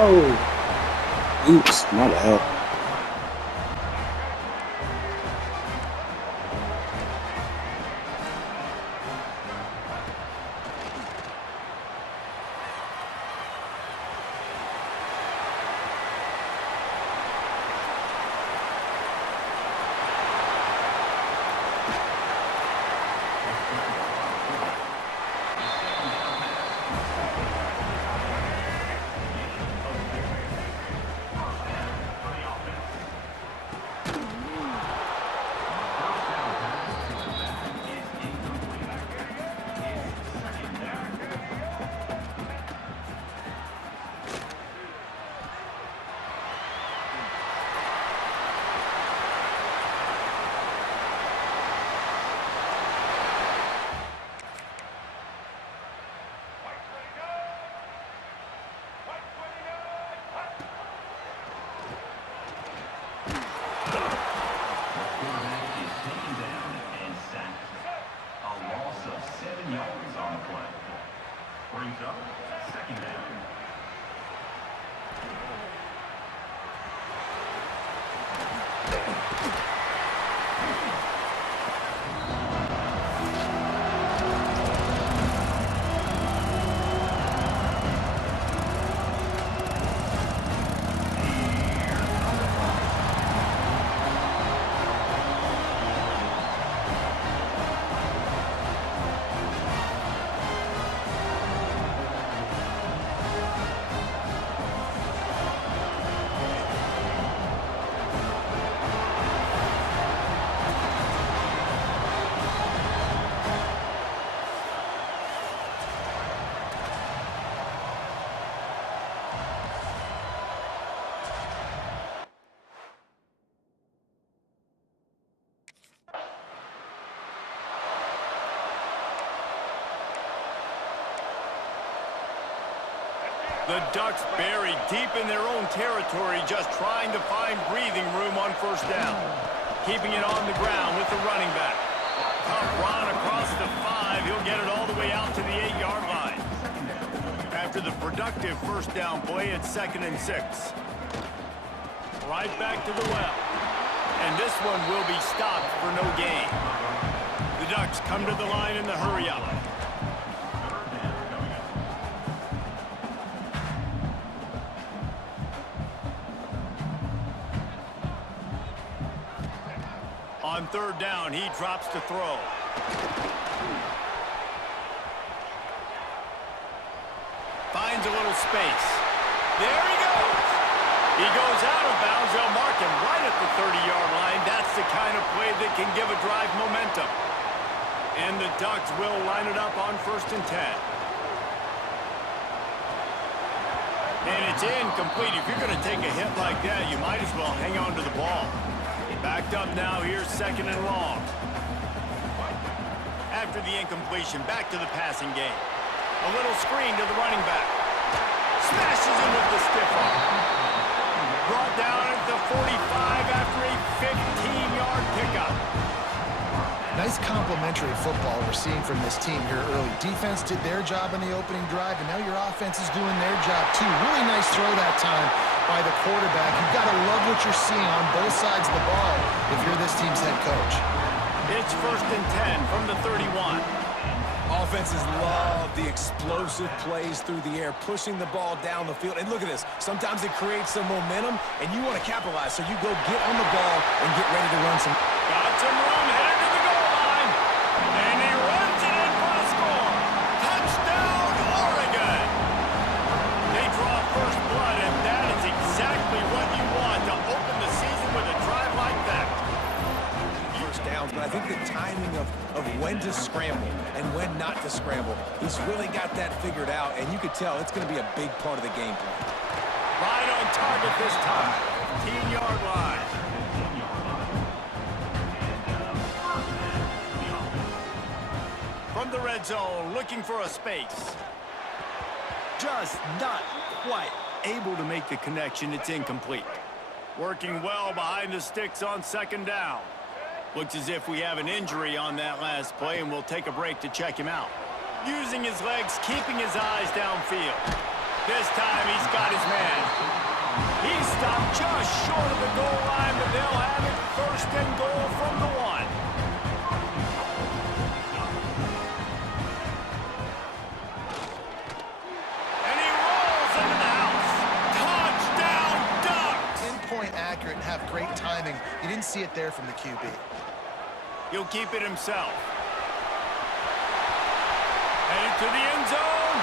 Oh, oops, my bad. The Ducks buried deep in their own territory, just trying to find breathing room on first down. Keeping it on the ground with the running back. Tough run across the 5. He'll get it all the way out to the 8-yard line. After the productive first down play, it's 2nd and 6. Right back to the well. And this one will be stopped for no gain. The Ducks come to the line in the hurry-up. On 3rd down, he drops to throw. Finds a little space. There he goes. He goes out of bounds. They'll mark him right at the 30-yard line. That's the kind of play that can give a drive momentum. And the Ducks will line it up on 1st and 10. And it's incomplete. If you're going to take a hit like that, you might as well hang on to the ball. Backed up now, here's 2nd and long. After the incompletion, back to the passing game. A little screen to the running back. Smashes him with the stiff arm. Brought down at the 45 after a 15-yard pickup. Nice complementary football we're seeing from this team here early. Defense did their job in the opening drive, and now your offense is doing their job too. Really nice throw that time by the quarterback. You've got to love what you're seeing on both sides of the ball if you're this team's head coach. It's 1st and 10 from the 31. Offenses love the explosive plays through the air, pushing the ball down the field. And look at this. Sometimes it creates some momentum, and you want to capitalize. So you go get on the ball and get ready to run some. Got some room, headed to the goal line. And he runs it in for the score. Touchdown, Oregon. They draw first blood, and that is exactly what you want to open the season with a drive like that. First downs, but I think the timing of when to scramble and when not to scramble, he's really got that figured out, and you could tell it's going to be a big part of the game plan. Right on target this time. 15-yard line. From the red zone, looking for a space. Just not quite. able to make the connection. It's incomplete. Working well behind the sticks on second down. Looks as if we have an injury on that last play, and we'll take a break to check him out. Using his legs, keeping his eyes downfield. This time he's got his man. He's stopped just short of the goal line, but they'll have it first and goal from the 1. And he rolls into the house. Touchdown, Ducks! Pinpoint accurate and have great timing. You didn't see it there from the QB. He'll keep it himself. Headed to the end zone.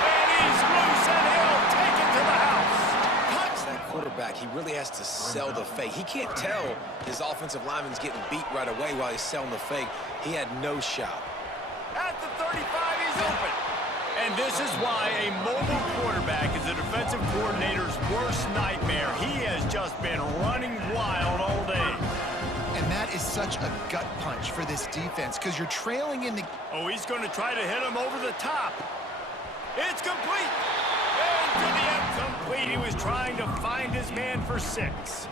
And he's loose, and he'll take it to the house. That quarterback, he really has to sell the fake. He can't tell his offensive lineman's getting beat right away while he's selling the fake. He had no shot. At the 35, he's open. And this is why a mobile quarterback is a defensive coordinator's worst nightmare. He has just been running wild all day. And that is such a gut punch for this defense because you're trailing in the... Oh, he's going to try to hit him over the top. It's complete. And to the end, complete. He was trying to find his man for 6.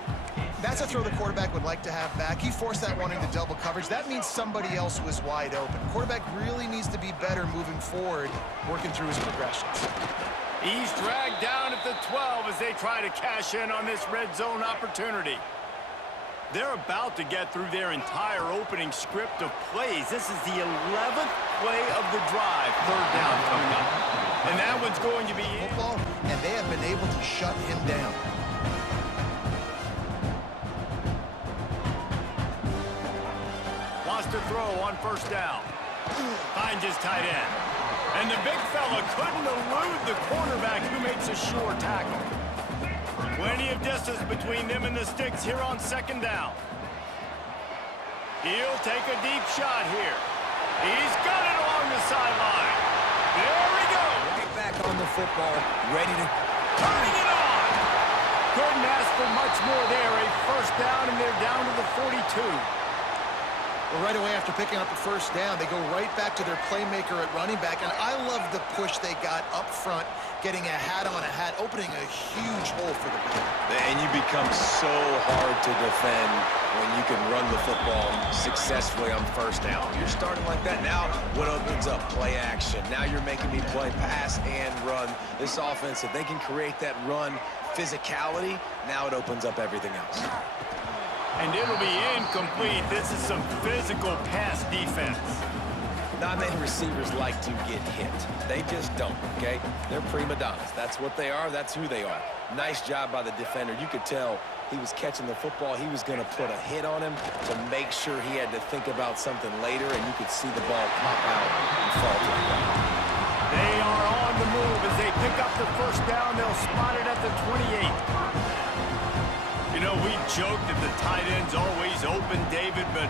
That's a throw the quarterback would like to have back. He forced that one into double coverage. That means somebody else was wide open. Quarterback really needs to be better moving forward, working through his progressions. He's dragged down at the 12 as they try to cash in on this red zone opportunity. They're about to get through their entire opening script of plays. This is the 11th play of the drive. Third down coming up. And that one's going to be football, and they have been able to shut him down. Wants to throw on first down. Finds his tight end. And the big fella couldn't elude the cornerback who makes a sure tackle. Plenty of distance between them and the sticks here on second down. He'll take a deep shot here. He's got it along the sideline. There we go. Right back on the football, ready to... Turning it on. Couldn't ask for much more there. A first down, and they're down to the 42. Well, right away after picking up the first down, they go right back to their playmaker at running back. And I love the push they got up front, getting a hat on a hat, opening a huge hole for the back. And you become so hard to defend when you can run the football successfully on first down. You're starting like that. Now, what opens up? Play action. Now you're making me play pass and run. This offense, if they can create that run physicality, now it opens up everything else. And it'll be incomplete. This is some physical pass defense. Not many receivers like to get hit. They just don't, okay? They're prima donnas. That's what they are. That's who they are. Nice job by the defender. You could tell he was catching the football. He was going to put a hit on him to make sure he had to think about something later, and you could see the ball pop out and fall to the ground. They are on the move as they pick up the first down. They'll spot it at the 28. You know, we joke that the tight end's always open, David, but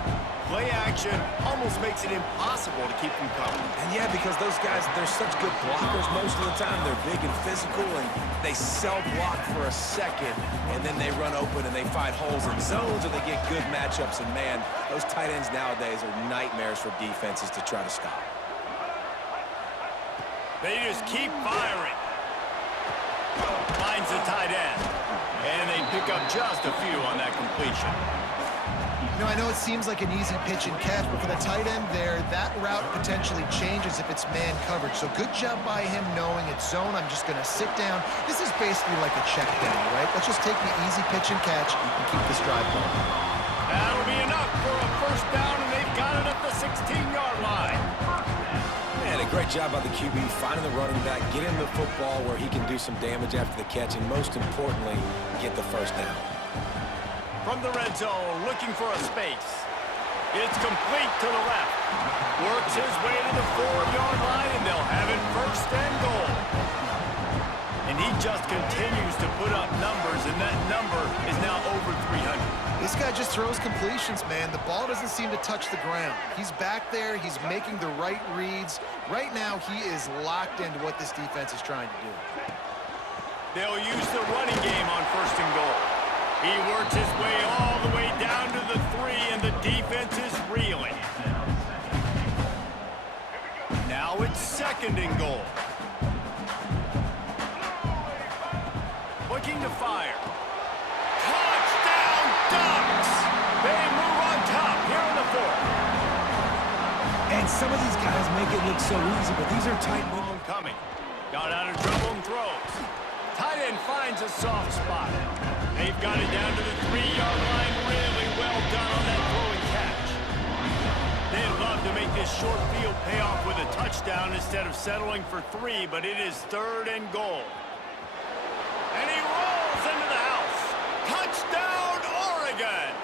play action almost makes it impossible to keep them coming. And yeah, because those guys, they're such good blockers most of the time. They're big and physical, and they self-block for a second, and then they run open and they find holes in zones, or they get good matchups. And man, those tight ends nowadays are nightmares for defenses to try to stop. They just keep firing. Finds the tight end. And they pick up just a few on that completion. You know, I know it seems like an easy pitch and catch, but for the tight end there, that route potentially changes if it's man coverage. So good job by him knowing it's zone. I'm just going to sit down. This is basically like a check down, right? Let's just take the easy pitch and catch and keep this drive going. That'll be enough for a first down, and they've got it at the 16-yard line. Man, a great job by the QB, finding the running back, getting the football where he can do some damage after the catch, and most importantly, get the first down. From the red zone, looking for a space. It's complete to the left. Works his way to the 4-yard line, and they'll have it first and goal. And he just continues to put up numbers, and that number is now over 300. This guy just throws completions, man. The ball doesn't seem to touch the ground. He's back there. He's making the right reads. Right now, he is locked into what this defense is trying to do. They'll use the running game on first and goal. He works his way all the way down to the 3, and the defense is reeling. Now it's second and goal. looking to fire. Touchdown Ducks! They move on top here in the fourth. And some of these guys make it look so easy, but these are tight moves. Coming. Got out of trouble and throws. Tight end finds a soft spot. They've got it down to the 3-yard line. Really well done on that throw and catch. They'd love to make this short field pay off with a touchdown instead of settling for 3, but it is 3rd and goal. And he rolls into the house. Touchdown, Oregon!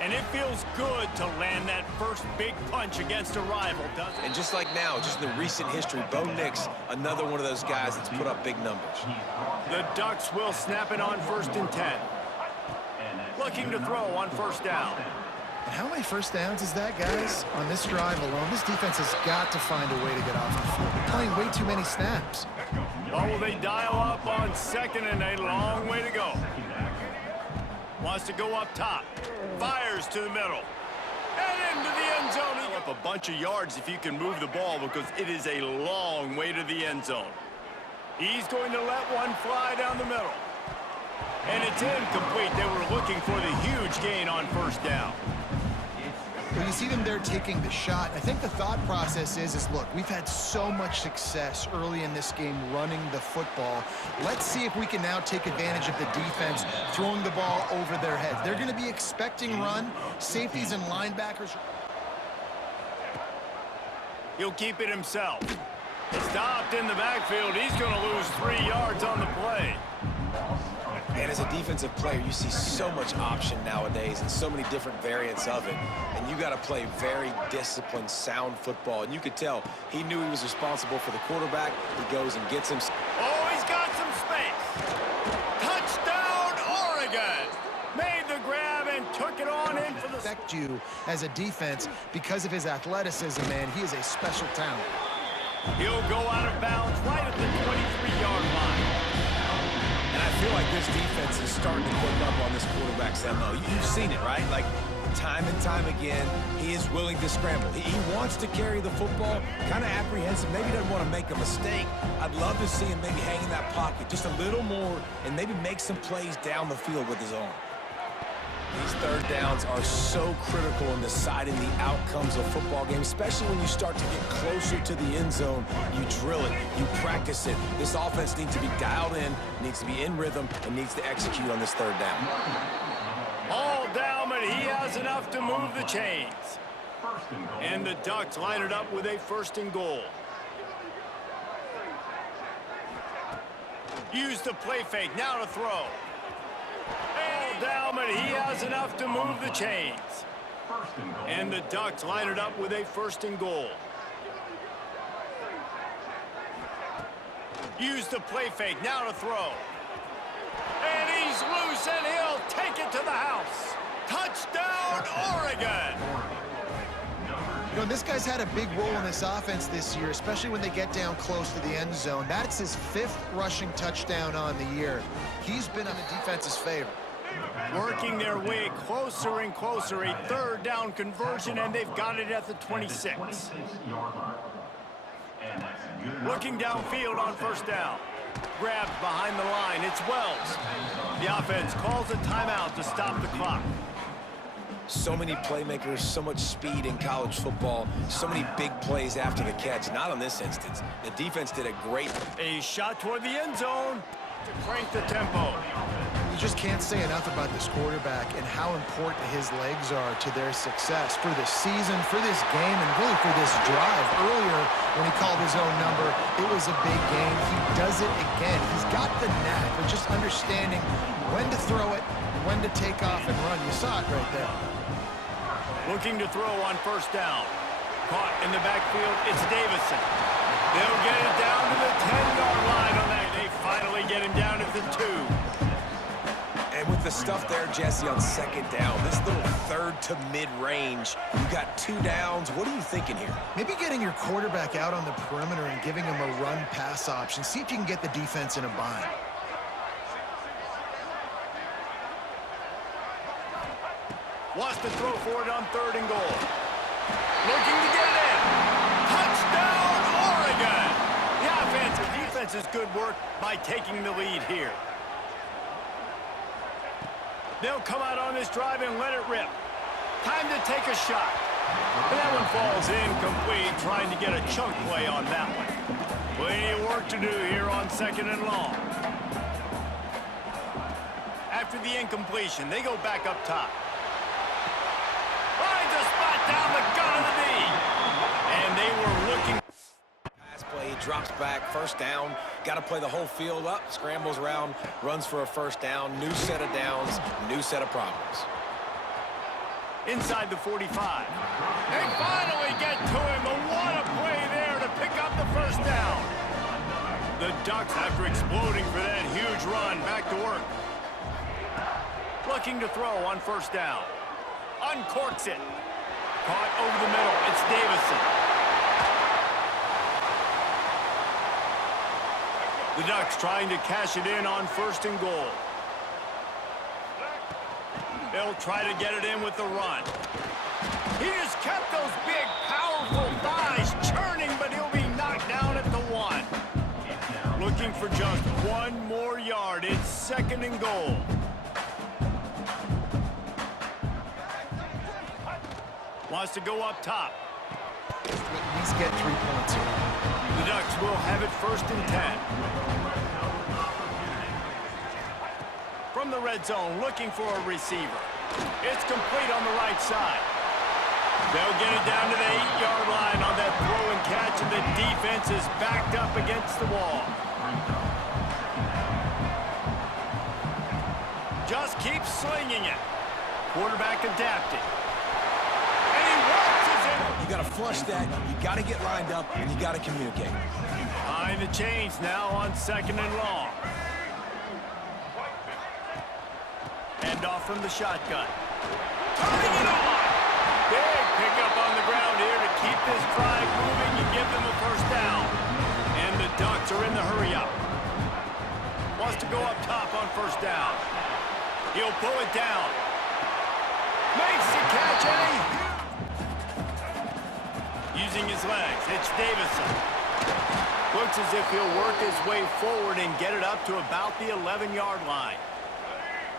And it feels good to land that first big punch against a rival, doesn't it? And just like now, just in the recent history, Bo Nix, another one of those guys that's put up big numbers. The Ducks will snap it on 1st and 10. Looking to throw on 1st down. And how many first downs is that, guys? On this drive alone, this defense has got to find a way to get off the field. They're playing way too many snaps. Or will they dial up on 2nd and a long way to go? Wants to go up top. Fires to the middle. And into the end zone. He'll up a bunch of yards if you can move the ball because it is a long way to the end zone. He's going to let one fly down the middle. And it's incomplete. They were looking for the huge gain on 1st down. When you see them there taking the shot, I think the thought process is look, we've had so much success early in this game running the football. Let's see if we can now take advantage of the defense throwing the ball over their heads. They're going to be expecting run. Safeties and linebackers. He'll keep it himself. Stopped in the backfield. He's going to lose 3 yards on the play. And as a defensive player, you see so much option nowadays and so many different variants of it. And you got to play very disciplined, sound football. And you could tell he knew he was responsible for the quarterback. He goes and gets him. Oh, he's got some space. Touchdown, Oregon. Made the grab and took it on in for the... Affect you as a defense because of his athleticism, man. He is a special talent. He'll go out of bounds right at the 23-yard line. And I feel like this defense is starting to pick up on this quarterback's MO. You've seen it, right? Like, time and time again, he is willing to scramble. He wants to carry the football, kind of apprehensive, maybe doesn't want to make a mistake. I'd love to see him maybe hang in that pocket just a little more and maybe make some plays down the field with his arm. These 3rd downs are so critical in deciding the outcomes of football games, especially when you start to get closer to the end zone. You drill it, you practice it. This offense needs to be dialed in, needs to be in rhythm, and needs to execute on this 3rd down. All down, but he has enough to move the chains. And the Ducks line it up with a 1st and goal. Use the play fake, now to throw. Down, but he has enough to move the chains. And the Ducks line it up with a 1st and goal. Use the play fake, now to throw. And he's loose, and he'll take it to the house. Touchdown, Oregon! You know, this guy's had a big role in this offense this year, especially when they get down close to the end zone. That's his 5th rushing touchdown on the year. He's been in the defense's favor. Working their way closer and closer, a 3rd down conversion, and they've got it at the 26. Looking downfield on 1st down. Grabbed behind the line, it's Wells. The offense calls a timeout to stop the clock. So many playmakers, so much speed in college football, so many big plays after the catch. Not in this instance. The defense did a great... A shot toward the end zone to crank the tempo. You just can't say enough about this quarterback and how important his legs are to their success for this season, for this game, and really for this drive. Earlier, when he called his own number, it was a big game. He does it again. He's got the knack of just understanding when to throw it, when to take off and run. You saw it right there. Looking to throw on 1st down. Caught in the backfield, it's Davison. They'll get it down to the 10-yard line on that. They finally get him down at the 2. And with the stuff there, Jesse, on 2nd down, this little 3rd to mid-range, you got 2 downs. What are you thinking here? Maybe getting your quarterback out on the perimeter and giving him a run-pass option. See if you can get the defense in a bind. Wants to throw for it on 3rd and goal. Looking to get it in. Touchdown, Oregon! The defense is good work work by taking the lead here. They'll come out on this drive and let it rip. Time to take a shot. And that one falls incomplete, trying to get a chunk play on that one. Plenty of work to do here on 2nd and long. After the incompletion, they go back up top. Finds a spot down the gut of the knee. And they were looking. Pass play, drops back, first down. Got to play the whole field up, scrambles around, runs for a first down. New set of downs, new set of problems. Inside the 45. They finally get to him. But what a play there to pick up the first down. The Ducks, after exploding for that huge run, back to work. Looking to throw on first down. Uncorks it. Caught over the middle. It's Davison. The Ducks trying to cash it in on 1st and goal. They'll try to get it in with the run. He just kept those big, powerful thighs churning, but he'll be knocked down at the 1. Looking for just 1 more yard. It's 2nd and goal. Wants to go up top. At least get 3 points here. The Ducks will have it 1st and 10. From the red zone, looking for a receiver. It's complete on the right side. They'll get it down to the 8-yard line on that throw and catch, and the defense is backed up against the wall. Just keep slinging it. Quarterback adapted. And he waltzes it. You got to flush that, you got to get lined up, and you got to communicate. Behind the chains now on 2nd and long. Hand off from the shotgun. Turning it on. Big pickup on the ground here to keep this drive moving and give them a first down. And the Ducks are in the hurry-up. Wants to go up top on first down. He'll pull it down. Makes the catch, and using his legs, it's Davison. Looks as if he'll work his way forward and get it up to about the 11-yard line.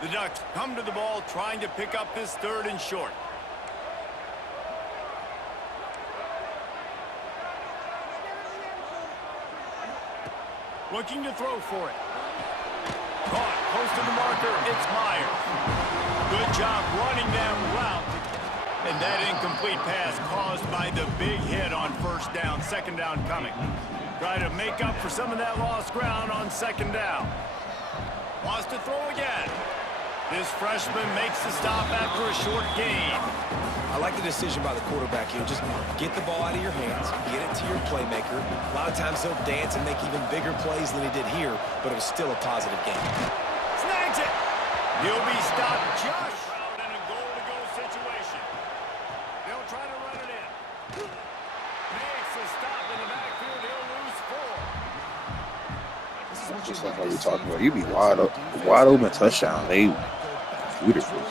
The Ducks come to the ball trying to pick up this 3rd and short. Looking to throw for it. Caught close to the marker. It's Myers. Good job running that route. And that incomplete pass caused by the big hit on first down. 2nd down coming. Try to make up for some of that lost ground on 2nd down. Wants to throw again. This freshman makes the stop after a short gain. I like the decision by the quarterback here. Just get the ball out of your hands, get it to your playmaker. A lot of times he'll dance and make even bigger plays than he did here, but it was still a positive game. Snags it. He'll be stopped just out in a goal-to-go situation. They'll try to run it in. Makes a stop in the backfield. He'll lose 4. Just like how we talking about, you be wide open touchdown. They beautiful.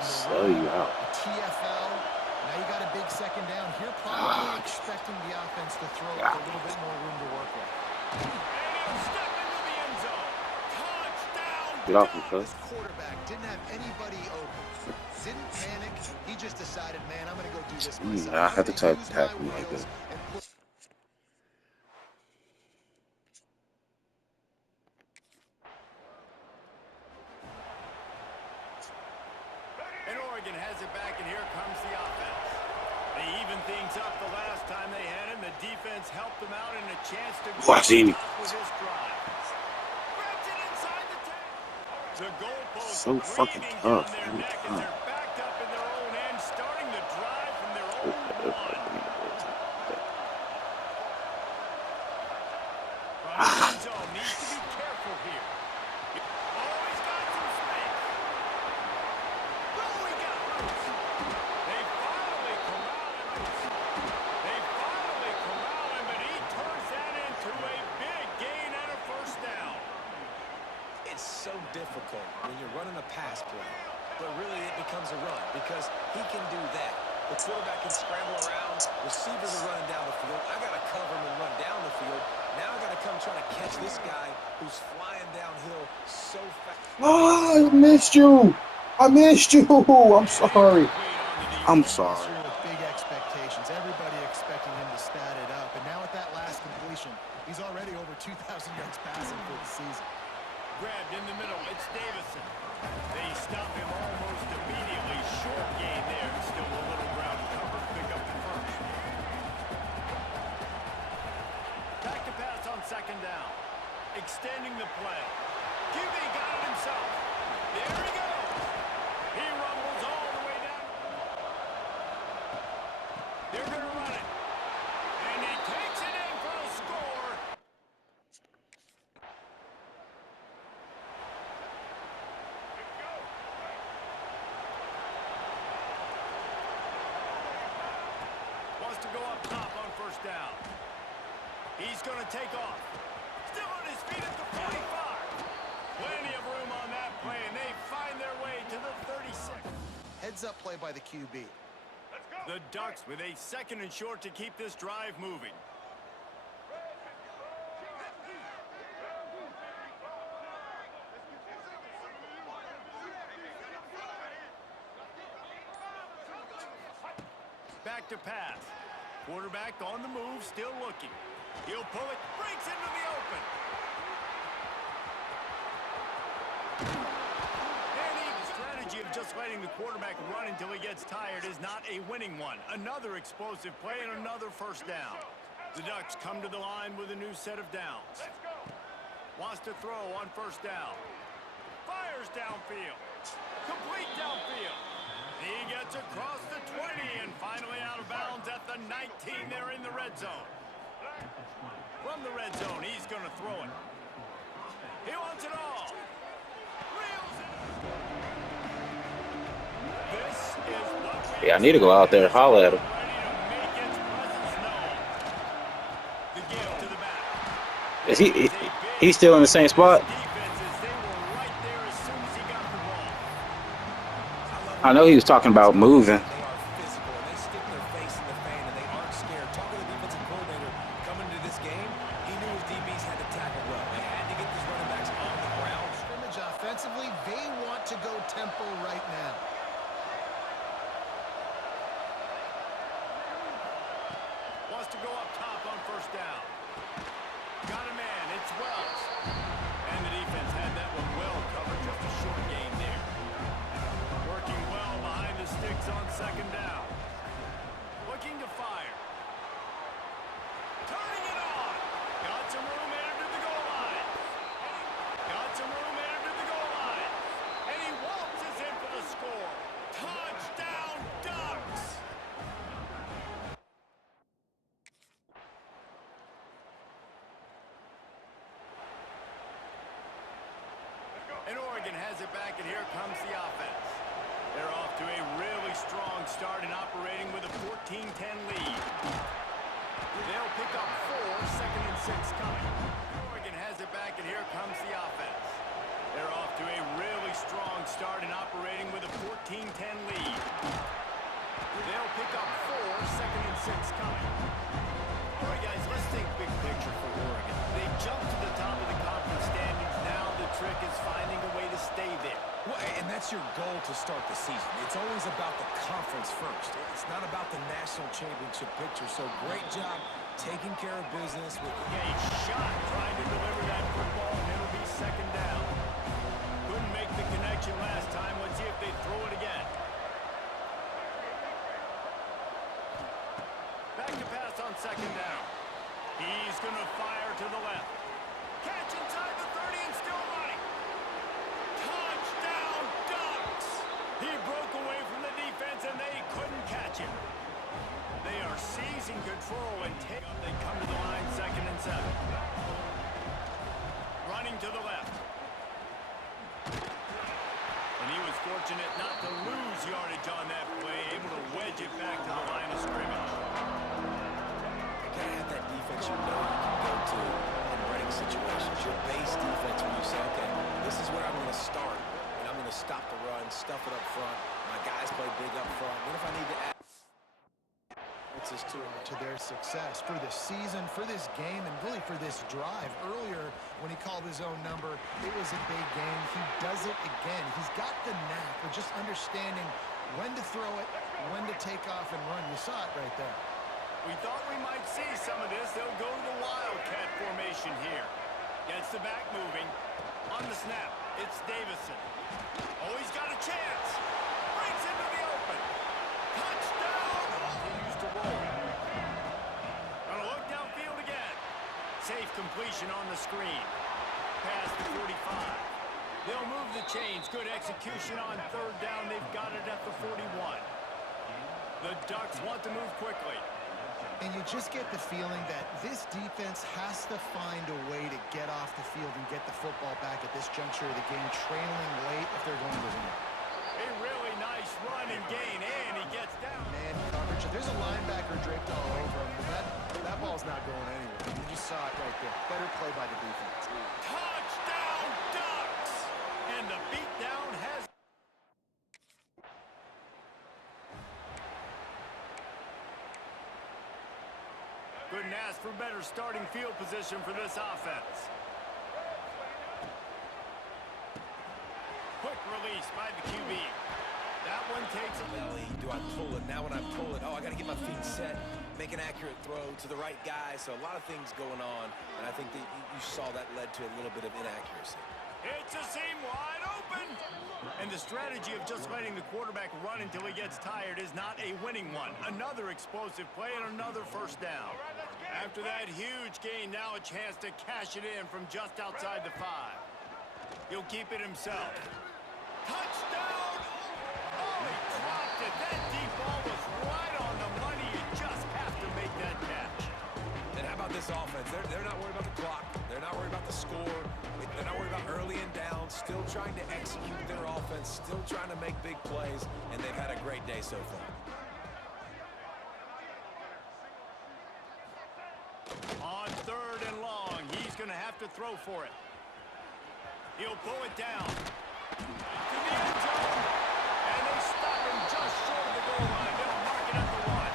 Slow you out. TFL. Now you got a big 2nd down. Here probably expecting the offense to throw with a little bit more room to work with. And he'll step into the end zone. Touchdown. Get off me, cuz. This quarterback didn't have anybody open. Didn't panic. He just decided, man, I'm going to go do this myself. I have to tackle me like this. And Oregon has it back, and here comes the offense. They even things up the last time they had him. The defense helped them out and a chance to go I see me. with this drive. Grabs it inside the 10. The goalpost So fucking breathing tough. down their neck as they're backed up in their own end, starting the drive from their own 1. Ryan Zone needs to be careful here. Oh, he's got some space. Oh, he got loose. They finally corral him, but he turns that into a big gain and a first down. It's so difficult when you're running a pass play, but really it becomes a run because he can do that. The quarterback can scramble around. Receivers are running down the field. I got to cover him and run down the field. Now I got to come try to catch this guy who's flying downhill so fast. Oh, I missed you. I missed you. I'm sorry. I'm sorry. With big expectations, everybody expecting him to stat it up. And now at that last completion, he's already over 2,000 yards passing for the season. Grabbed in the middle. It's Davison. They stop him almost immediately. Short gain there. Still a little ground cover to pick up the first. Back to pass on second down. Extending the play. QB got it himself. There he goes. He rumbles all the way down. They're going to run it. And he takes it in for a score. Wants to go up top on first down. He's going to take off. Still on his feet at the 45. Plenty of room on that play, and they find their way to the 36. Heads-up play by the QB. The Ducks with a second and short to keep this drive moving. Back to pass. Quarterback on the move, still looking. He'll pull it, breaks into the open. The strategy of just letting the quarterback run until he gets tired is not a winning one. Another explosive play and another first down. The Ducks come to the line with a new set of downs. Wants to throw on first down. Fires downfield. Complete downfield. He gets across the 20 and finally out of bounds at the 19. They're in the red zone. From the red zone, he's going to throw it. He wants it all. Reels it. This is what we Yeah, I need to go out there and holler at him. ready to make its presence known. The give to the back. Is he's still in the same spot? Defenses, they were right there as soon as he got the ball. I know he was talking about moving. They are physical, and they stick their face in the fan, and they aren't scared. Talking to the defensive coordinator coming into this game, he knew his DBs had to tackle well. They had to get these running backs on the ground. Scrimmage offensively, they want to go tempo right now. Wants to go up top on first down. Got a man. It's Wells. And the defense had that one well covered. Just a short gain there. Working well behind the sticks on second down. Looking to fire. Turning it on. Got some room headed to the goal line. Got some room headed to the goal line. And he waltzes in for the score. Touchdown, Ducks! And Oregon has it back, and here comes the offense. They're off to a really strong start in operating with a 14-10 lead. They'll pick up 4, second and 6 coming. Oregon has it back, and here comes the offense. They're off to a really strong start in operating with a 14-10 lead. They'll pick up 4, second and 6 coming. All right, guys, let's think big picture for Oregon. They jumped to the top of the conference standings. Now the trick is finding a way to stay there. Well, and that's your goal to start the season. It's always about the conference first. It's not about the national championship picture. So great job taking care of business with A shot trying to deliver that football, and it'll be second down. Couldn't make the connection last time. Let's see if they throw it again. Back to pass on second down. He's going to fire to the left. Catch inside the 30 and still running. Touchdown, Ducks! He broke away from the defense, and they couldn't catch him. They are seizing control and take up. They come to the line, second and 7. Running to the left. And he was fortunate not to lose yardage on that play, able to wedge it back to the line of scrimmage. You gotta have that defense you know you can go to in running situations. Your base defense when you say, okay, this is where I'm going to start, and I'm going to stop the run, stuff it up front. My guys play big up front. What if I need to add? consequences to their success, for this season, for this game, and really for this drive. Earlier, when he called his own number, it was a big game. He does it again. He's got the knack of just understanding when to throw it, when to take off and run. You saw it right there. We thought we might see some of this. They'll go to the Wildcat formation here. Gets the back moving. On the snap, it's Davison. Oh, he's got a chance. Breaks into the open. Touchdown! Continues to roll. Gonna look downfield again. Safe completion on the screen. Past the 45. They'll move the chains. Good execution on third down. They've got it at the 41. The Ducks want to move quickly. And you just get the feeling that this defense has to find a way to get off the field and get the football back at this juncture of the game, trailing late if they're going to win. A really nice run and gain, and he gets down. Man coverage. There's a linebacker draped all over him, but that ball's not going anywhere. You just saw it right there. Better play by the defense. Touchdown, Ducks! And the beatdown has... Couldn't ask for better starting field position for this offense. Quick release by the QB. That one takes a... belly. Do I pull it? Now when I pull it, oh, I got to get my feet set, make an accurate throw to the right guy. So a lot of things going on, and I think that you saw that led to a little bit of inaccuracy. It's a seam wide open. And the strategy of just letting the quarterback run until he gets tired is not a winning one. Another explosive play and another first down. After that huge gain, now a chance to cash it in from just outside the 5. He'll keep it himself. Touchdown! Oh, he dropped it. That deep ball was right on the money. You just have to make that catch. And how about this offense? They're not worried about the clock. They're not worried about the score. They're not worried about early and down. Still trying to execute their offense. Still trying to make big plays. And they've had a great day so far. On third and long, he's going to have to throw for it. He'll pull it down. To the end zone. And they stop him just short of the goal line. They'll mark it at the 1.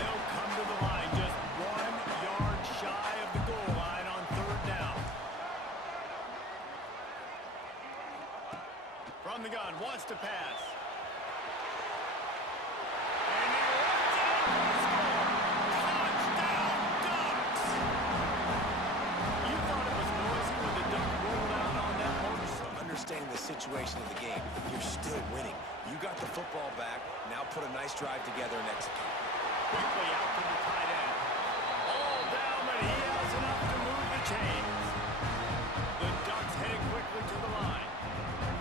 They'll come to the line just 1 yard shy of the goal line on third down. From the gun, wants to pass. And he runs it in for the score. Touchdown, Ducks! You thought it was noisy when the Duck rolled out on that motorcycle. Understanding the situation of the game, you're still winning. You got the football back. Now put a nice drive together and execute. Quickly out to the tight end. All down, but he has enough to move the chains. The Ducks heading quickly to the line.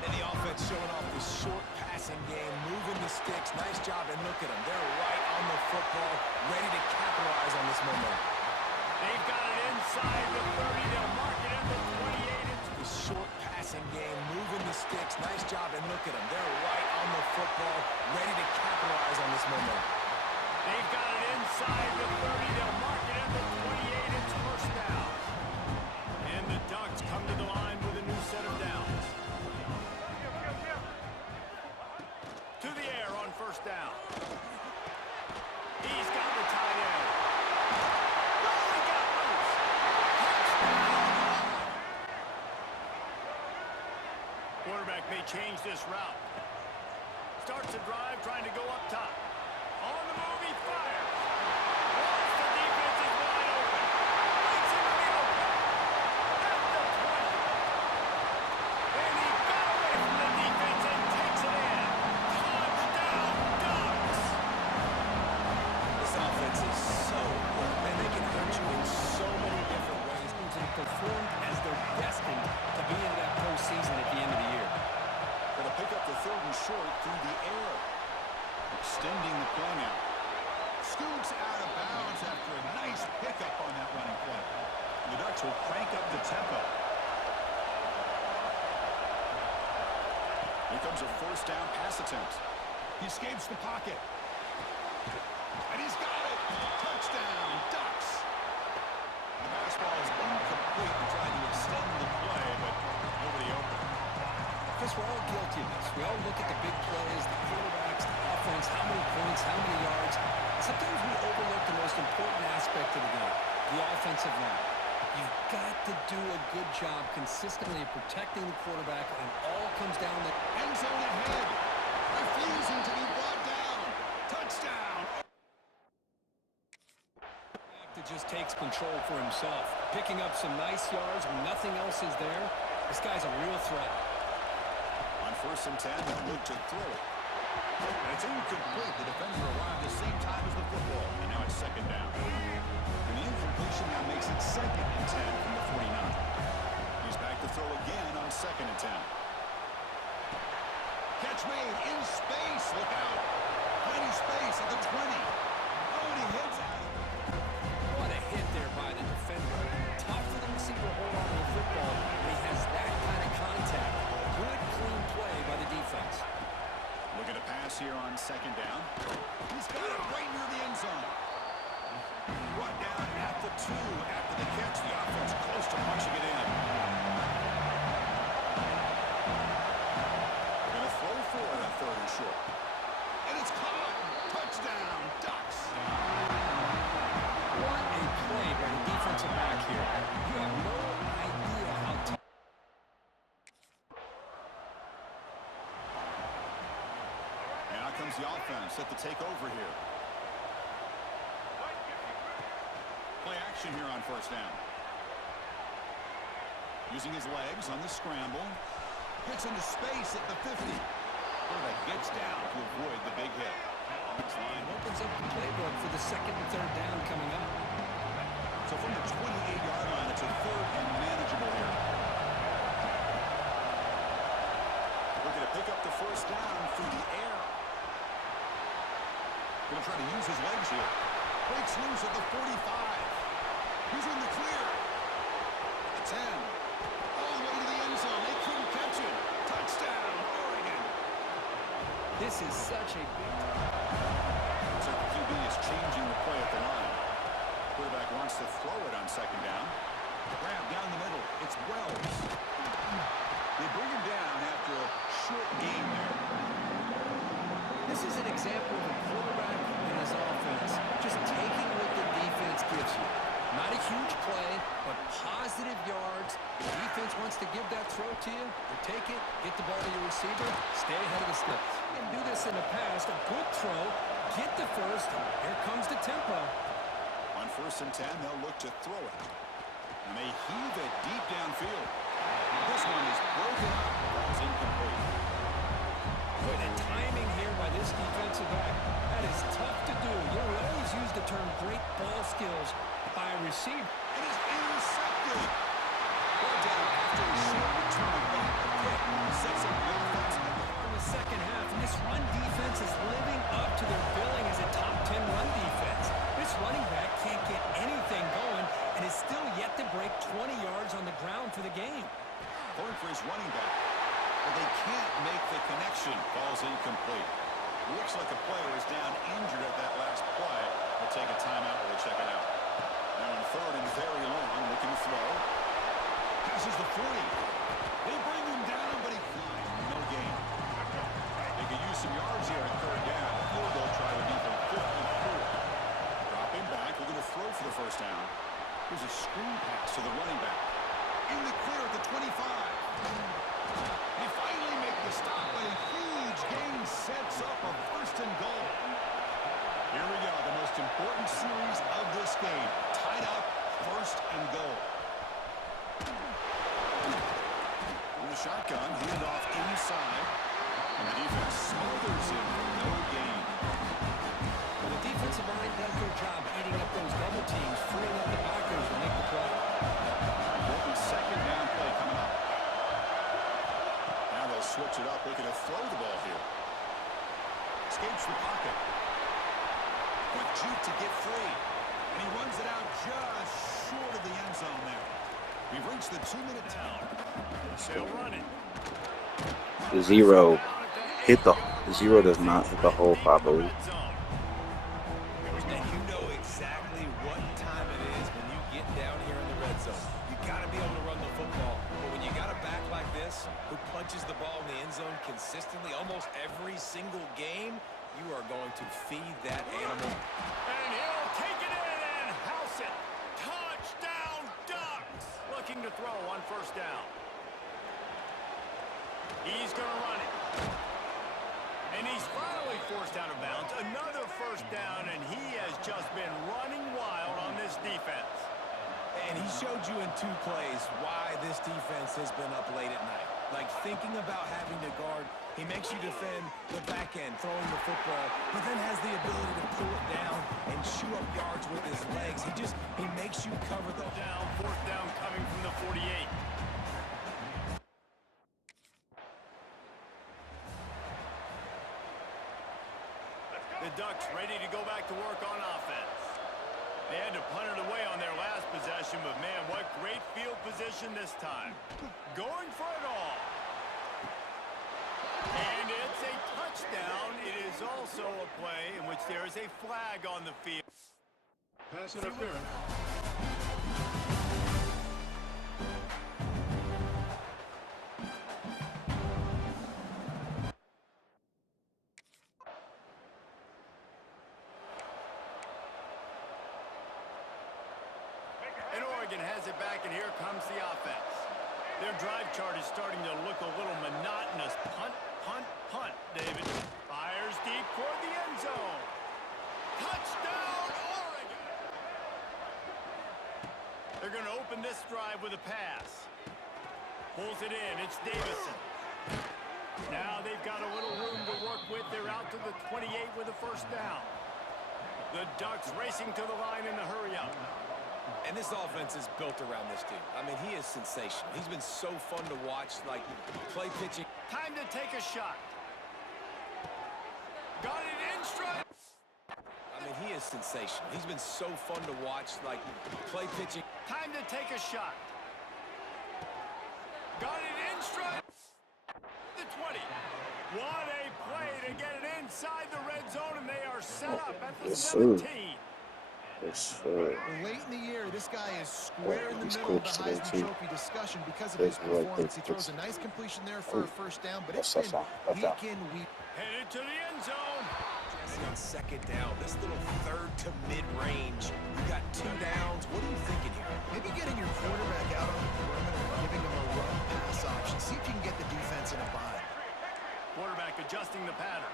And the offense showing off this short passing game, moving the sticks. Nice job, and look at them. They're right on the football, ready to capitalize on this momentum. They've got it inside the 30. They'll mark it at the 28. The short passing game, moving the sticks. Nice job, and look at them. They're right on the football, ready to capitalize on this momentum. They've got it inside the 30. They'll mark it at the 28. It's first down. And the Ducks come to the line with a new set of downs. To the air on first down. He's got the tight end. Oh, he got loose. Touchdown! Quarterback may change this route. Starts the drive trying to go up top. On the move, he fires. Once the defense is wide open. Breaks into the open. At the 20. And he got away from the defense and takes it in. Touchdown, Ducks! This offense is so good, man. They can hurt you in so many different ways. And performed as they're destined to be in that postseason at the end of the year. Going to pick up the third and short through the air. Extending the play now. Scoots out of bounds after a nice pickup on that running play. The Ducks will crank up the tempo. Here comes a first down pass attempt. He escapes the pocket. And he's got it. Touchdown, Ducks. The pass ball is incomplete and trying to extend the play, but nobody open. Because we're all guilty of this. We all look at the big plays, the quarterbacks, the offense, how many points, how many yards. Sometimes we overlook the most important aspect of the game, the offensive line. You've got to do a good job consistently protecting the quarterback, and it all comes down to End zone ahead. Refusing to be brought down. Touchdown. that just takes control for himself, picking up some nice yards when nothing else is there. This guy's a real threat. On 1st and 10, they'll look to throw it. And it's incomplete. The defender arrived the same time as the football, and now it's 2nd down. And the incompletion now makes it 2nd and 10 from the 49. He's back to throw again on 2nd and 10. Catch made in space. Look out. Plenty space at the 20. Oh, and he hits it. What a hit there by the defender. Tough for the receiver to hold on to the football when he has that kind of contact. Good, clean play by the defense. Look at a pass here on 2nd down. He's got it right near the end zone. Brought down at the 2 after the catch. The offense close to punching it in. They're going to throw for it on 3rd and short. And it's caught. Touchdown, Ducks. What a play by the defensive back here. You have no idea how tough. And out comes the offense set to take over here. Play action here on 1st down. Using his legs on the scramble. Gets into space at the 50. Quarterback gets down to avoid the big hit. This line Opens up the playbook for the 2nd and 3rd down coming up. So from the 28-yard line, it's a 3rd and manageable here. We're going to pick up the 1st down through the air. Going to try to use his legs here. Breaks loose at the 45. He's in the clear. At the 10. All the way to the end zone. They couldn't catch it. Touchdown, Oregon. This is such a big Looks like the QB is changing the play at the line. Quarterback wants to throw it on 2nd down. Grab down the middle. It's Wells. They bring him down after a short gain there. This is an example of a quarterback and his offense just taking what the defense gives you. Not a huge play, but positive yards. The defense wants to give that throw to you. You take it, get the ball to your receiver, stay ahead of the sticks. You can do this in the past. A good throw, get the first, and here comes the tempo. On 1st and 10, they'll look to throw it. And they heave it deep downfield. This one is broken up. That was incomplete. Boy, the timing here by this defensive back, that is tough to do. You know, we always use the term great ball skills by a receiver. It is intercepted. Brought down after a short return back. The pick sets up the offense In the 2nd half, and this run defense is living up to their billing as a top 10 run defense. This running back can't get anything going and is still yet to break 20 yards on the ground for the game. Point for his running back. But they can't make the connection. Ball's incomplete. Looks like a player is down injured at that last play. We'll take a timeout while they check it out. Now on 3rd and very long, looking to throw. Passes the 40. They bring him down, but he flies. No gain. They could use some yards here at 3rd down. Field goal try to be from 54. Drop him back. Looking to throw for the 1st down. Here's a screen pass to the running back. In the clear at the 25. They finally make the stop, but a huge gain sets up a 1st and goal. Here we go, the most important series of this game. Tied up, 1st and goal. In the shotgun, handed off inside, and the defense smothers him for no gain. Well, the defensive line does their job eating up those double teams, freeing up the backers to make the play. Important 2nd down play coming up. Now they'll switch it up, looking to throw the ball here. Escapes the pocket. Quick juke to get free. And he runs it out just short of the end zone there. We've reached the 2-minute town. Still running. The 0 hit the 0 does not hit the hole properly. Red zone. And you know exactly what time it is when you get down here in the red zone. You got to be able to run the football. But when you got a back like this who punches the ball in the end zone consistently almost every single game, You are going to feed that animal. And he'll take it in and house it. Touchdown, Ducks! Looking to throw on first down. He's going to run it. And he's finally forced out of bounds. Another first down, and he has just been running wild on this defense. And he showed you in 2 plays why this defense has been up late at night. Like thinking about having to guard, he makes you defend the back end, throwing the football, but then has the ability to pull it down and shoot up yards with his legs. He makes you cover the down. Fourth down coming from the 48. The Ducks ready to go back to work on offense. They had to punt it away on their last possession, but man, what great field position this time. Going for it all. And it's a touchdown. It is also a play in which there is a flag on the field. Pass interference. And Oregon has it back, and here comes the offense. Their drive chart is starting to look a little monotonous. Punt, punt, punt, David. Fires deep toward the end zone. Touchdown, Oregon! They're going to open this drive with a pass. Pulls it in. It's Davison. Now they've got a little room to work with. They're out to the 28 with a first down. The Ducks racing to the line in the hurry-up. And this offense is built around this dude. I mean, he is sensational. He's been so fun to watch, like play pitching. Time to take a shot. Got it in stride. I mean, he is sensational. He's been so fun to watch, like play pitching. Time to take a shot. Got it in stride. The 20. What a play to get it inside the red zone, and they are set up at the 17. Late in the year, this guy is square in the middle of the Heisman Trophy discussion because of his performance. He throws a nice completion there for a first down, but it's been week in, week. Headed to the end zone. Jesse on second down, this little third to mid-range. You got 2 downs. What are you thinking here? Maybe getting your quarterback out on the perimeter and giving him a run-pass option. See if you can get the defense in a bind. Quarterback adjusting the pattern.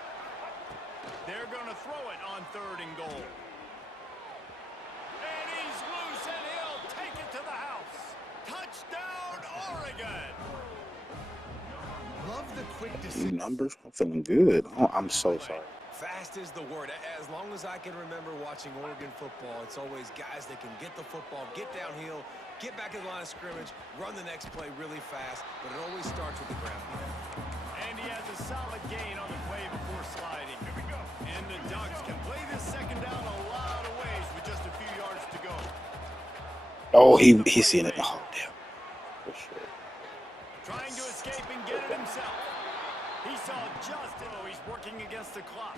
They're going to throw it on 3rd and goal. And he's loose, and he'll take it to the house. Touchdown, Oregon! Love the quick These decision. numbers, I'm feeling good. Oh, I'm so sorry. Fast is the word. As long as I can remember watching Oregon football, it's always guys that can get the football, get downhill, get back in the line of scrimmage, run the next play really fast, but it always starts with the ground. And he has a solid gain on the play before sliding. Here we go. And the Ducks can play this second down a lot of ways with just a few yards to go. Oh, he's seen it. Oh, damn. For sure. Trying to escape and get it himself. He saw just he's working against the clock.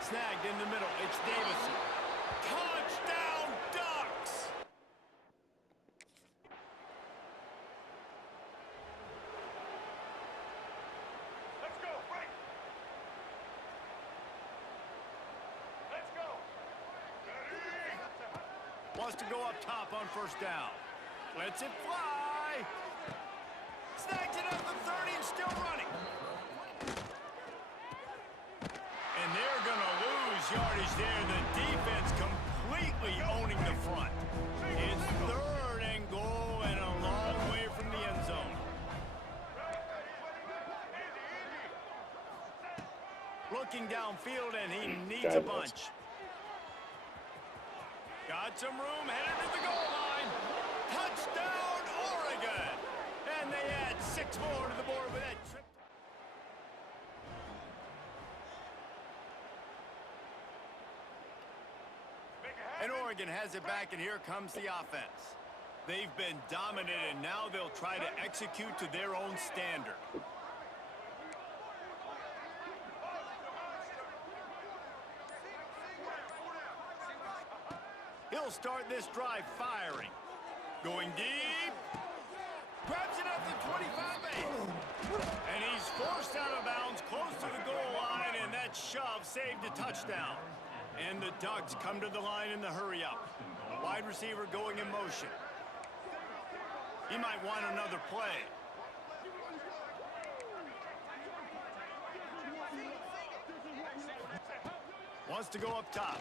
Snagged in the middle. It's Davison. Touchdown, Ducks! Let's go, Frank! Let's go! Wants to go up top on first down. Lets it fly! Snagged it at the 30 and still running. And they're going to lose yardage there. The defense completely owning the front. It's 3rd and goal and a long way from the end zone. Looking downfield, and he needs a bunch. Got some room, headed to the goal line. Touchdown, Oregon! And they add 6 more to the board with that trip. And Oregon has it back, and here comes the offense. They've been dominant, and now they'll try to execute to their own standard. He'll start this drive firing. Going deep. Grabs it at the 25 base. And he's forced out of bounds close to the goal line, and that late shove saved a touchdown. And the Ducks come to the line in the hurry-up. Wide receiver going in motion. He might want another play. Wants to go up top.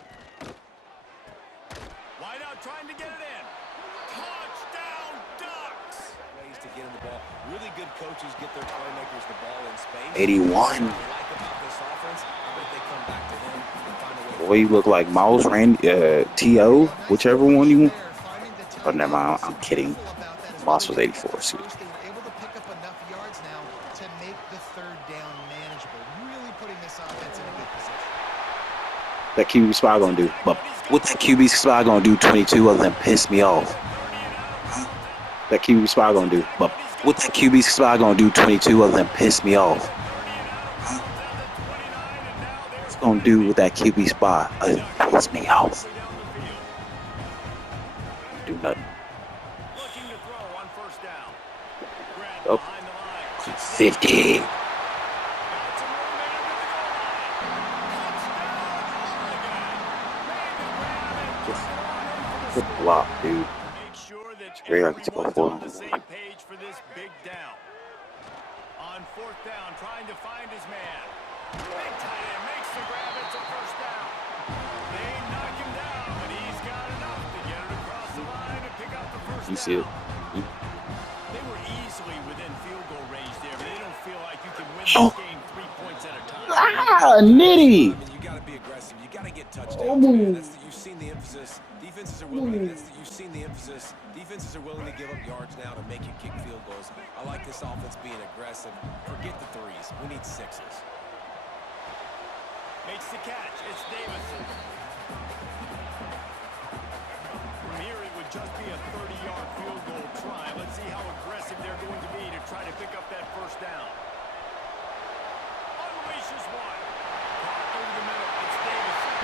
Wide out trying to get it in. Touchdown, Ducks! Ways to get in the ball. Really good coaches get their playmakers the ball in space. 81. What I like about this offense, I bet they come back to him and find a way. Boy, you look like Miles Randy, T.O., whichever one you want. Oh, never mind. I'm kidding. Moss was 84. Excuse me. They were able to pick up enough yards now to make the third down manageable. Really putting this offense in a good position. That QB spy gonna do? But what that QB spy gonna do? 22 of them piss me off. That QB spy gonna do? But what that QB spy gonna do? 22 of them piss me off. What's gonna do with that QB spy? Piss me off. Do nothing. Looking to throw on first down. Grant Oh. behind the line. 50. Got some room there to the goal line. Touchdown, Good block, dude. Make sure that Straight up to go everyone's for on him. the same page for this big down. On fourth down, trying to find his man. Big tight end makes the grab. It's a first down. They knock him down, but he's got enough to get it across the line and pick up the first You down. see it? They were easily within field goal range there, but they don't feel like you can win Oh. this game 3 points at a time. Ah, nitty. I mean, you got to be aggressive. You got to get touchdowns, man. That's you've seen the emphasis. Defenses are willing. You've seen the emphasis. Defenses are willing to give up yards now to make you kick field goals. I like this offense being aggressive. Forget the threes. We need sixes. Makes the catch. It's Davison. From here, it would just be a 30-yard field goal try. Let's see how aggressive they're going to be to try to pick up that first down. Unleashes one. Caught over the middle. It's Davison.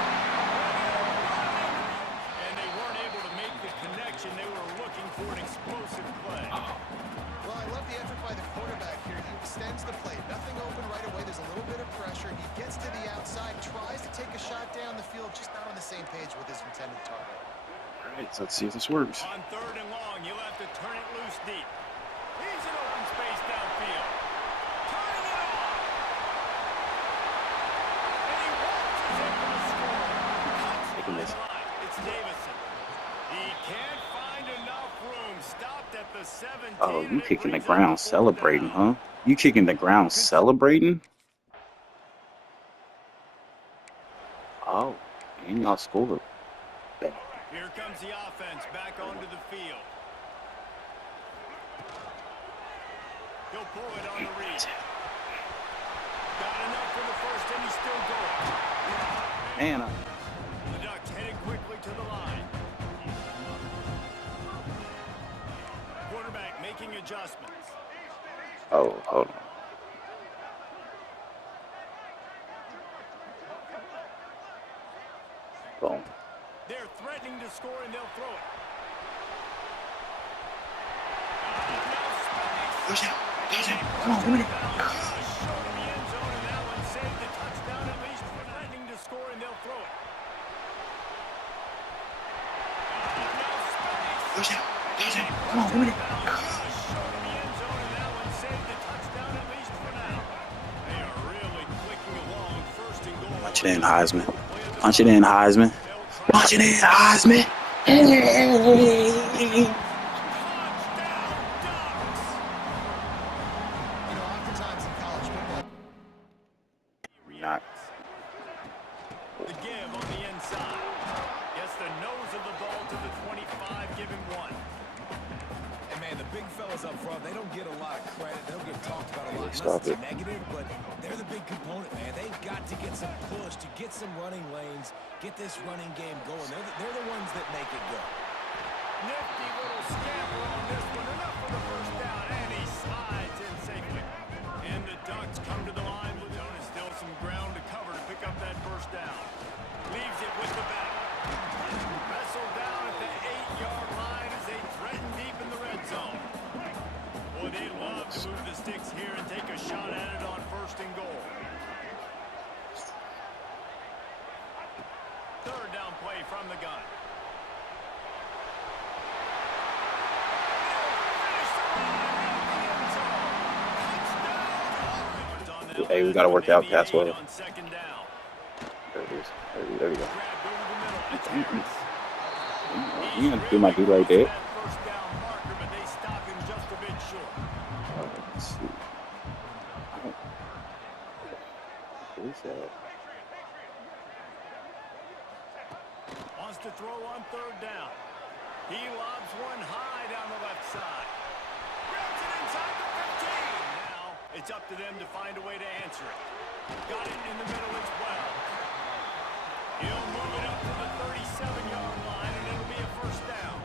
And they weren't able to make the connection. They were looking for an explosive play. Well, I love the effort by the quarterback here. He extends the play. Nothing open right away. There's a little bit of pressure. He gets to the outside, tries to take a shot down the field, just not on the same page with his intended target. All right, so let's see if this works. On third and long, you'll have to turn it loose deep. He's in open space downfield. Turning it on. And he watches it for the score. Taking this. It's Davison. He can't find enough room. Stopped at the 17. Oh, you and it kicking the brings up ground fourth celebrating, down. huh? You kicking the ground celebrating? Oh, and y'all scored. Here comes the offense back onto the field. He'll pull it on the read. Got enough for the first, and he's still going. Man, The Ducks headed quickly to the line. Quarterback making adjustments. oh, hold on. Boom. They're threatening to score, and they'll throw it. Come on, win it. Come on, win it. Punch it in, Heisman. Punch it in, Heisman. Punch it in, Heisman. Hey. Oftentimes in college football, Not. The give on the inside. Gets the nose of the ball to the 25, give him one. And man, the big fellas up front, they don't get a lot of credit. They don't get talked about a lot. Stop Unless it's it. negative, but they're the big component, man. They've got to get some push, to get some running lanes, get this running game going. They're the ones that make it go. Nifty little scamper on this one. Enough for the first down, and he slides in safely. And the Ducks come to the line with still some ground to cover to pick up that first down. Leaves it with the back. Wrestled down at the 8-yard line as they threaten deep in the red zone. Boy, they'd love to move the sticks here and take a shot at it on first and goal. They'll Hey, do we this gotta work within out the pass 8 well. on second down. There it is. There we go. Grabbed over the middle. It's Harris. I'm He's gonna do my really do close like to that. that first down marker, but they stop him just a bit short. Let's see. I don't. What is that? Wants to throw on third down. He lobs one high down the left side. Grabs it inside the 15. Now it's up to them to find a way to answer it. Got it in the middle as well. He'll move it up to the 37-yard line, and it'll be a first down.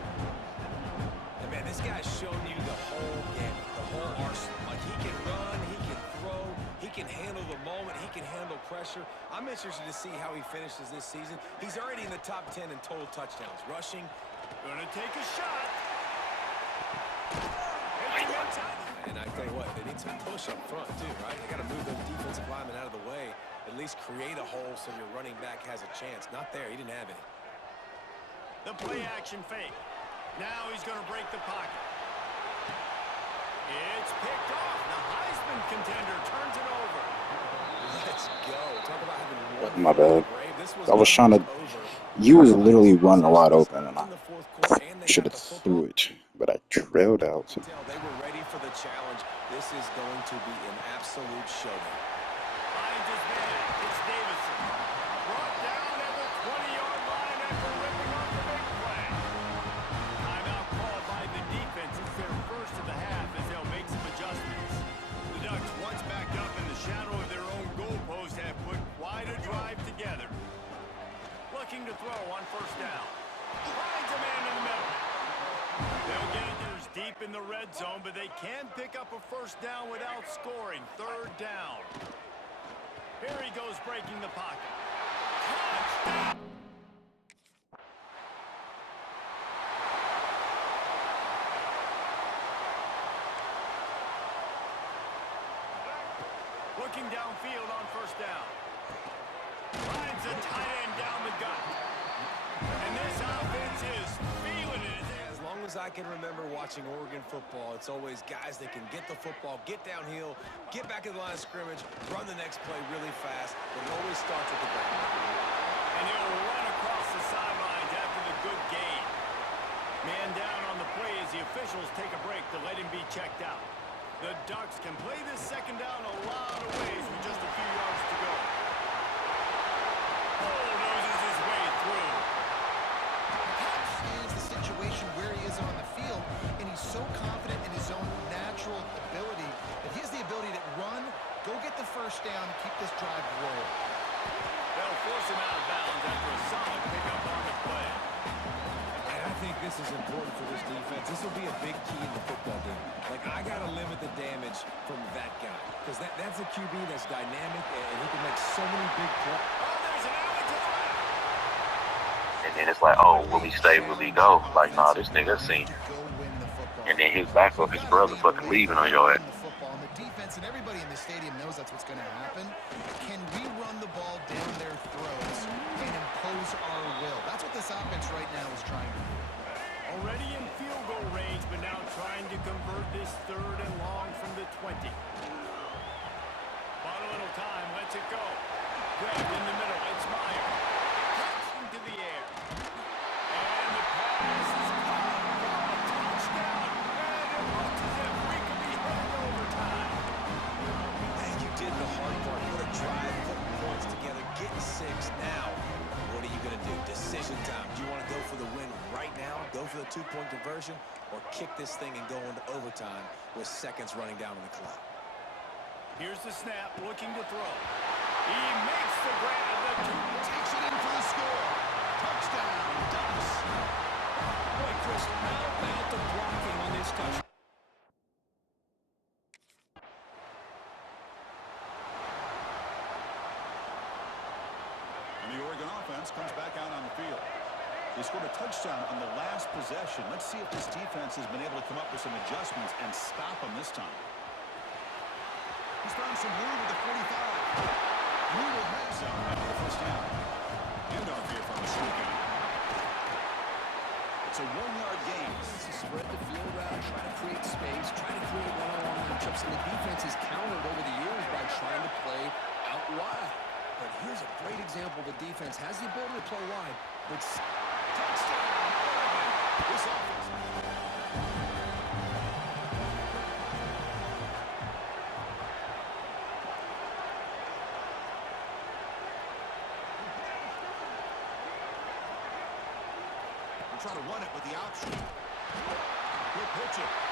And man, this guy's shown you the whole game, the whole arsenal. Like, he can run, he can throw, he can handle the moment, he can handle pressure. I'm interested to see how he finishes this season. He's already in the top 10 in total touchdowns. Rushing. Gonna take a shot. And I tell you what, they need some push up front too, right? They got to move those defensive linemen out of the way. At least create a hole so your running back has a chance. Not there. He didn't have any. The play action fake. Now he's going to break the pocket. It's picked off. The Heisman contender turns it over. Let's go. Talk about having one. My bad. This I was trying to. You was literally running a lot open, and I should have threw it, but I trailed out. So. They were ready for the challenge. This is going to be an absolute showdown. Finds his man. It's Davison. Brought down at the 20-yard line after ripping off the big play. Timeout called by the defense. It's their first of the half as they'll make some adjustments. The Ducks, once backed up in the shadow of their own goalpost, have put quite a drive together. Looking to throw on first down. Finds a man in the middle. They'll get it deep in the red zone, but they can pick up a first down without scoring. Third down. Here he goes breaking the pocket. Touchdown! Looking downfield on first down. Finds a tight end down the gut. And this offense is feeling it. As long as I can remember watching Oregon football, it's always guys that can get the football, get downhill, get back in the line of scrimmage, run the next play really fast, but it always starts at the ground. And he'll run across the sidelines after the good gain. Man down on the play as the officials take a break to let him be checked out. The Ducks can play this second down a lot of ways with just a few yards to go. Bulldozes his way through. Understands the situation where he is on the field, and he's so confident in his own natural ability that he has the ability to run, go get the first down, and keep this drive rolling. They'll force him out of bounds after a solid pickup on the play. And I think this is important for this defense. This will be a big key in the football game. Like, I got to limit the damage from that guy, because that's a QB that's dynamic, and he can make so many big plays. Oh, there's an alley to the left. And then it's like, oh, will he stay? Will he go? Like, nah, this nigga seen. And then his backup, his brother, fucking leaving on your ass. And the defense and everybody in the stadium knows that's what's going to happen. Can we run the ball down their throats and impose our will? That's what this offense right now is trying to do. Already in field goal range, but now trying to convert this third and long from the 20. Bought a little time, lets it go. Grabbed in the middle, it's Meyer. Cuts into the air. And the pass is caught for a touchdown. And it looks as if we could be headed overtime. Man, you did the hard part. What a drive, putting points together, getting six. Now, what are you going to do? Decision time. Do you want to go for the win right now, go for the two-point conversion, or kick this thing and go into overtime with seconds running down on the clock? Here's the snap, looking to throw. He makes the grab. Takes it in for the score. Touchdown, Ducks. Boy, Chris, how about the blocking on this touchdown? And the Oregon offense comes back out on the field. They scored a touchdown on the last possession. Let's see if this defense has been able to come up with some adjustments and stop them this time. He's throwing some room at the 45. He will have some after the first down. Handoff here from the shotgun. It's a 1-yard gain. To spread the field out, try to create space, try to create one-on-one matchups, and the defense has countered over the years by trying to play out wide. But here's a great example. The defense has the ability to play wide, but Touchdown, Oregon. This offense. We'll try to run it with the option. He'll pitch it.